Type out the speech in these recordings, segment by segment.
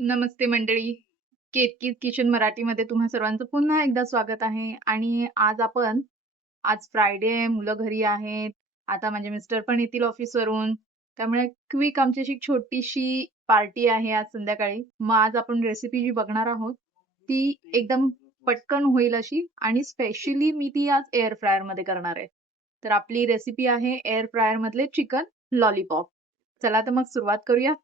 नमस्ते मंडळी. केतकीत किचन मराठीमध्ये तुम्हा सर्वांचं पुन्हा एकदा स्वागत आहे. आणि आज फ्रायडे आहे, मुलं घरी आहेत. आता माझे मिस्टर पण येतील ऑफिसवरून. त्यामुळे क्विक आमची अशी छोटीशी पार्टी आहे आज संध्याकाळी. मग आज आपण रेसिपी जी बघणार आहोत, ती एकदम पटकन होईल अशी आणि स्पेशली मी ती आज एअर फ्रायरमध्ये करणार आहे. तर आपली रेसिपी आहे एअर फ्रायरमधले चिकन लॉलीपॉप. चला तर मग सुरुवात करूया.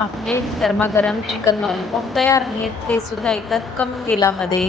आपले गरमागरम चिकन लॉलीपॉप तयार आहेत. ते सुद्धा एका कमी तेलामध्ये